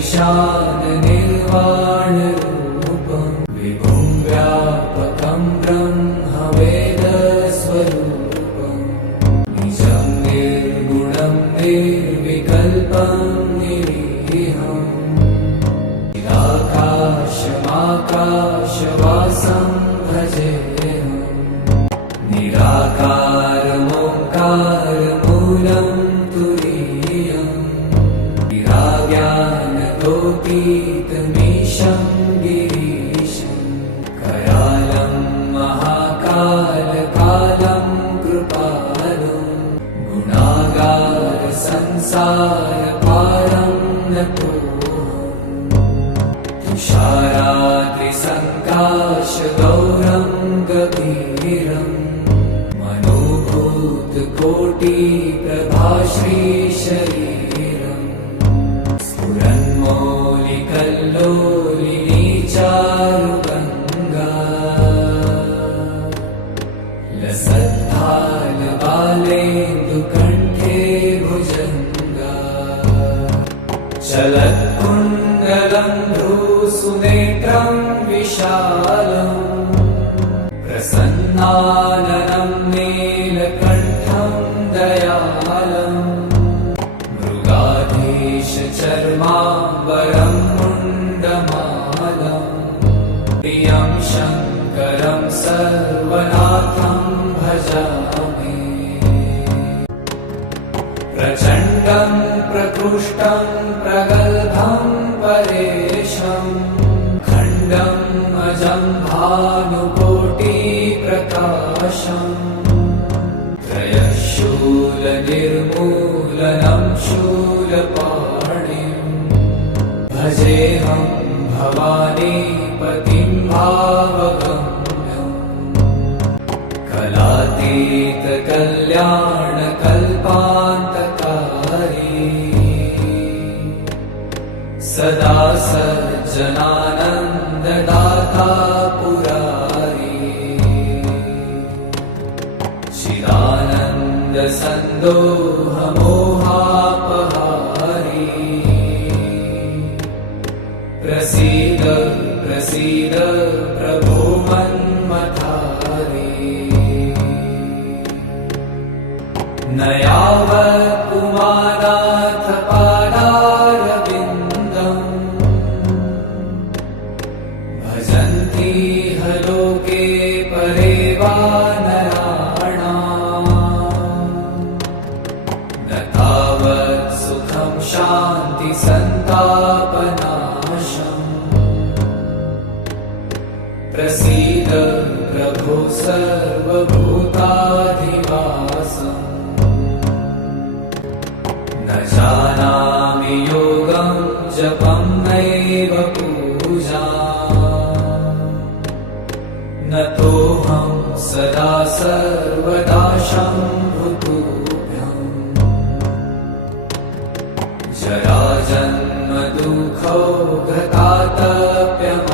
ईशान निर्वाणरूपं विभुं व्यापकं ब्रह्मवेदस्वरूपं निजं निर्गुणं निर्विकल्पं निरीहं निराकाशमाकाशवासं भजेऽहं निराकारमोङ्कारमूलं तुरीयं निराज्ञानतोऽतीतमीशं गिरीशं कयालं महाकालकालं कृपालं गुणागारसंसारपारं नतोऽहं तुषाराद्रिसङ्काशगौरं गभीरं मनोभूतकोटिप्रभाश्रीशरीरं स्फुरन्मौलिकल्लोलिनी चारुगङ्गा लसद्भालबालेन्दुकण्ठे भुजङ्गा चलत्कुण्डलं भ्रूसुनेत्रं विशालं प्रसन्नाननं नीलकण्ठं दयालं मृगाधीशचर्माम्बरं मुण्डमालं प्रियं शङ्करं सर्वनाथं भजामि प्रचण्डं प्रकृष्टं प्रगल्भं परेशं खण्डम् अजं भानुकोटिप्रकाशं त्रयशूलनिर्मूलनं शूलपाणिं भजेऽहं भवानीपतिं भावगम्यं कलातीतकल्याणकल्पान्तकारी सदा सज्जनानन्ददाता पुरारी चिदानन्दसन्दोहमोहापहारी प्रसीद प्रसीद प्रभो मन्मथारी न यावत् पुमानाथ पादारविन्दम् भजन्ति ह लोके परे वा नराणाम् न तावत् सुखं शान्तिसन्तापनाशम् प्रसीद प्रभो सर्वभूताधिवासम् न जानामि योगं जपं नैव पूजाम् नतोऽहं सदा सर्वदा शम्भुतुभ्यं जराजन्मदुःखौ घतातप्यम्